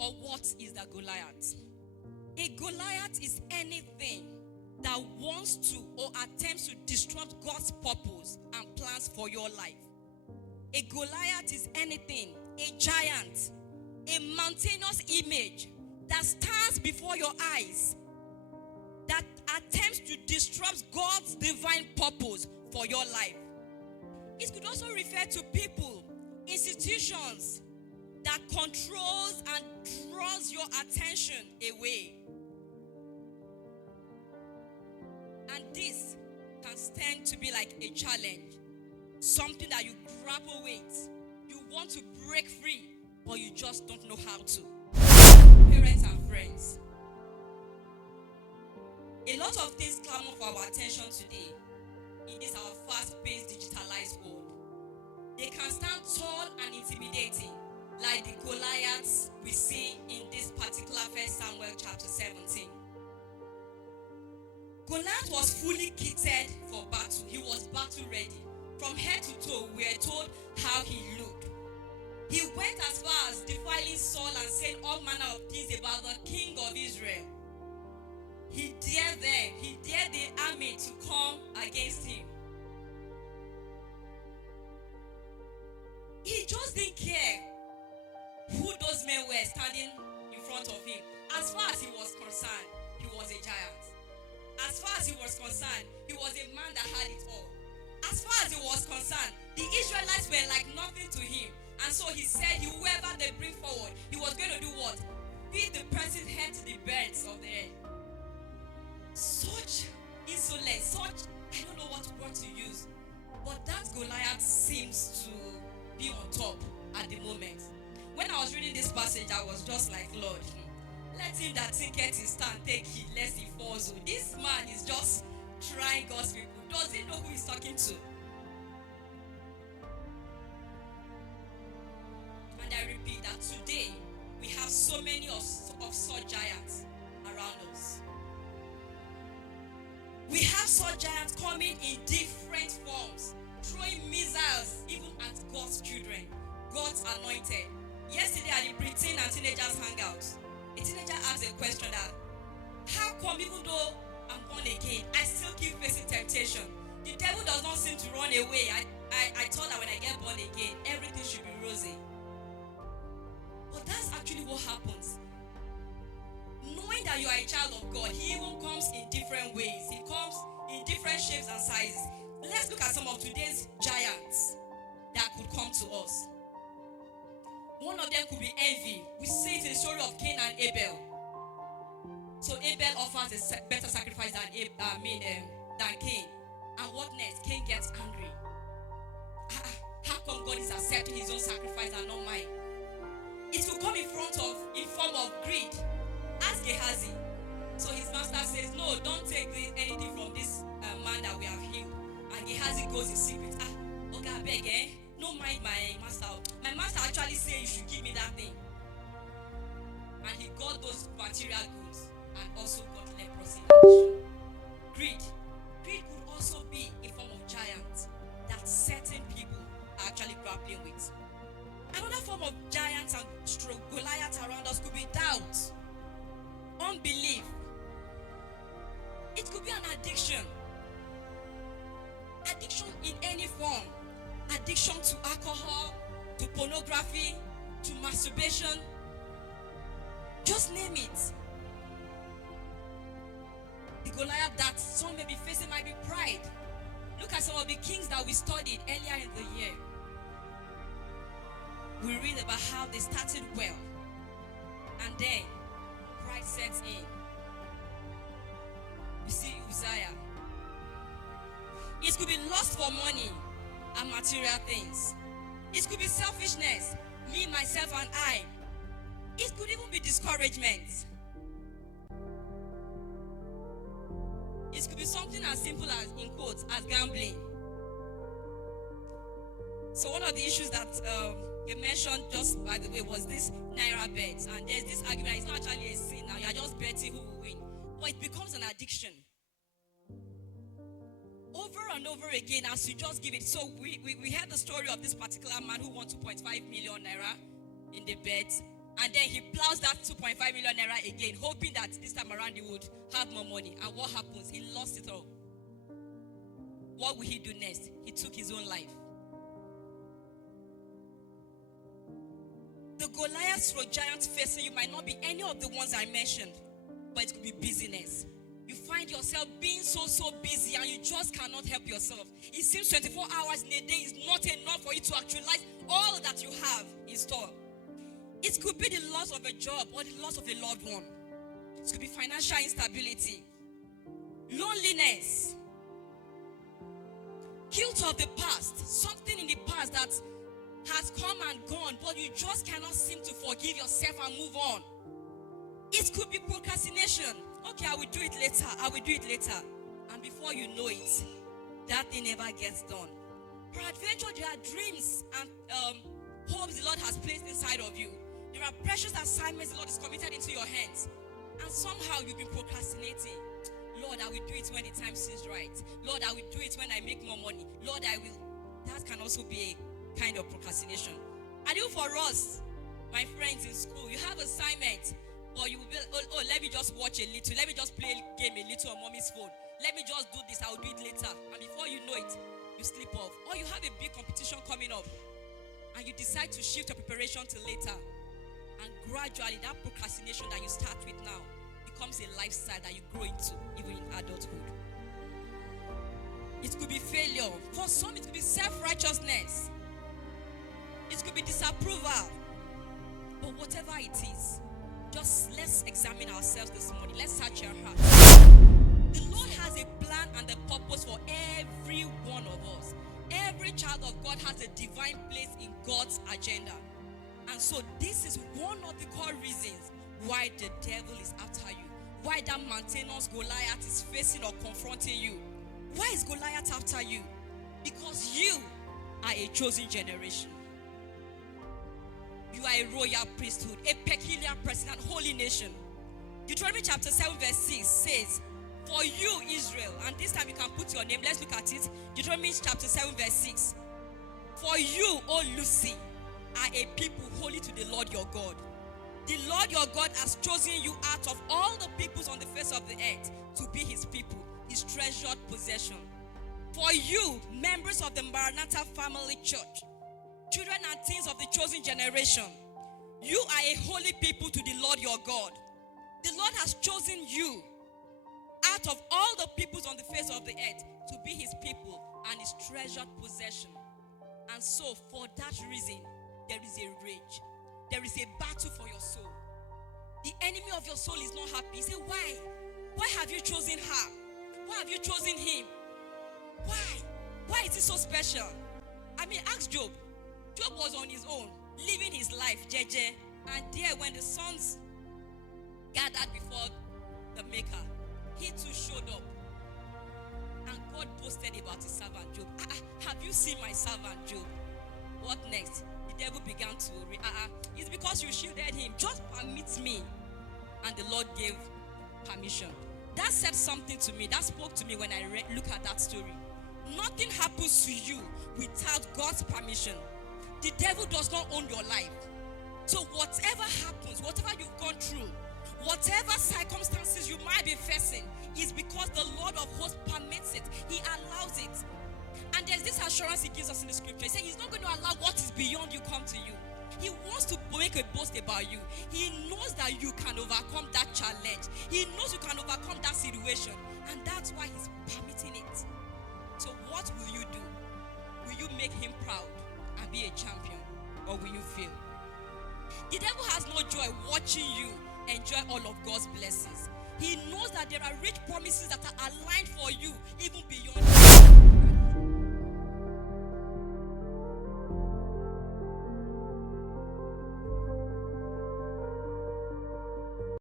Or what is the Goliath? A Goliath is anything that wants to or attempts to disrupt God's purpose and plans for your life. A Goliath is anything, a giant, a mountainous image that stands before your eyes, that attempts to disrupt God's divine purpose for your life. It could also refer to people, institutions that controls and draws your attention away. And this can stand to be like a challenge, something that you grapple with. You want to break free, but you just don't know how to. Parents and friends, a lot of things clamor for our attention today in this our fast-paced, digitalized world. They can stand tall and intimidating, like the Goliaths we see in this particular 1 Samuel chapter 17. Goliath was fully kitted for battle. He was battle ready. From head to toe, we are told how he looked. He went as far as defiling Saul and saying all manner of things about the king of Israel. He dared them. He dared the army to come against him. He just didn't care who those men were standing in front of him. As far as he was concerned, he was a giant. As far as he was concerned, he was a man that had it all. As far as he was concerned, the Israelites were like nothing to him. And so he said, whoever they bring forward, he was going to do what? Feed the person's head to the birds of the air. Such insolence, such, I don't know what word to use. But that Goliath seems to be on top at the moment. When I was reading this passage, I was just like, Lord, let him that thinketh his stand take heed lest he falls. This man is just trying God's people. Does he know who he's talking to? And I repeat that today we have so many of such giants around us. We have such giants coming in different forms, throwing missiles even at God's children, God's anointed. Yesterday at the Britain and teenagers hangout, a teenager asked a question that, how come even though I'm born again, I still keep facing temptation? The devil does not seem to run away. I thought that when I get born again, everything should be rosy. But that's actually what happens. Knowing that you are a child of God, he even comes in different ways. He comes in different shapes and sizes. Let's look at some of today's giants that could come to us. One of them could be envy. We see it in the story of Cain and Abel. So Abel offers a better sacrifice than Cain. And what next? Cain gets angry. How come God is accepting his own sacrifice and not mine? It could come in form of greed. Ask Gehazi. So his master says, no, don't take anything from this man that we have healed. And Gehazi goes in secret. Okay, I beg, no mind my master. My master actually said you should give me that thing. And he got those material goods and also got leprosy. Greed. Greed could also be a form of giant that certain people are actually grappling with. Another form of giants and Goliaths around us could be doubt, unbelief. It could be an addiction. Addiction in any form. Addiction to alcohol, to pornography, to masturbation. Just name it. The Goliath that some may be facing might be pride. Look at some of the kings that we studied earlier in the year. We read about how they started well. And then pride sets in. You see Uzziah. It could be lust for money and material things. It could be selfishness, me, myself, and I. It could even be discouragement. It could be something as simple as, in quotes, as gambling. So one of the issues that you mentioned just by the way was this Naira bets. And there's this argument, it's not actually a sin now, you're just betting who will win. But it becomes an addiction. Over and over again, as you just give it. So we heard the story of this particular man who won 2.5 million naira in the bet. And then he plows that 2.5 million naira again, hoping that this time around he would have more money. And what happens? He lost it all. What will he do next? He took his own life. The Goliaths or giants facing you might not be any of the ones I mentioned, but it could be busyness. You find yourself being so busy and you just cannot help yourself. It seems 24 hours in a day is not enough for you to actualize all that you have in store. It could be the loss of a job or the loss of a loved one. It could be financial instability, loneliness, guilt of the past, something in the past that has come and gone, but you just cannot seem to forgive yourself and move on. It could be procrastination. Okay, I will do it later. I will do it later. And before you know it, that thing never gets done. Peradventure, there are dreams and hopes the Lord has placed inside of you. There are precious assignments the Lord has committed into your hands. And somehow you've been procrastinating. Lord, I will do it when the time seems right. Lord, I will do it when I make more money. Lord, I will. That can also be a kind of procrastination. And even for us, my friends in school, you have assignments. Or you will be, oh, let me just watch a little. Let me just play a game a little on mommy's phone. Let me just do this. I'll do it later. And before you know it, you slip off. Or you have a big competition coming up. And you decide to shift your preparation till later. And gradually, that procrastination that you start with now becomes a lifestyle that you grow into, even in adulthood. It could be failure. For some, it could be self-righteousness. It could be disapproval. But whatever it is, just let's examine ourselves this morning. Let's search our hearts. The Lord has a plan and a purpose for every one of us. Every child of God has a divine place in God's agenda. And so this is one of the core reasons why the devil is after you. Why that mountainous Goliath is facing or confronting you. Why is Goliath after you? Because you are a chosen generation. You are a royal priesthood, a peculiar person, and holy nation. Deuteronomy chapter 7 verse 6 says, for you, Israel, and this time you can put your name. Let's look at it. Deuteronomy chapter 7 verse 6. For you, O Lucy, are a people holy to the Lord your God. The Lord your God has chosen you out of all the peoples on the face of the earth to be his people, his treasured possession. For you, members of the Maranatha family church, children and teens of the chosen generation, you are a holy people to the Lord your God. The Lord has chosen you out of all the peoples on the face of the earth to be his people and his treasured possession. And so, for that reason, there is a rage. There is a battle for your soul. The enemy of your soul is not happy. You say, why? Why have you chosen her? Why have you chosen him? Why? Why is it so special? I mean, ask Job. Job was on his own, living his life, jeje. And there, when the sons gathered before the Maker, he too showed up. And God boasted about his servant Job. Have you seen my servant Job? What next? The devil began to it's because you shielded him. Just permit me. And the Lord gave permission. That said something to me. That spoke to me when I look at that story. Nothing happens to you without God's permission. The devil does not own your life. So whatever happens, whatever you've gone through, whatever circumstances you might be facing, is because the Lord of hosts permits it. He allows it. And there's this assurance he gives us in the scripture. He says he's not going to allow what is beyond you come to you. He wants to make a boast about you. He knows that you can overcome that challenge. He knows you can overcome that situation. And that's why he's permitting it. So what will you do? Will you make him proud and be a champion? Or will you fail? The devil has no joy watching you enjoy all of God's blessings. He knows that there are rich promises that are aligned for you even beyond.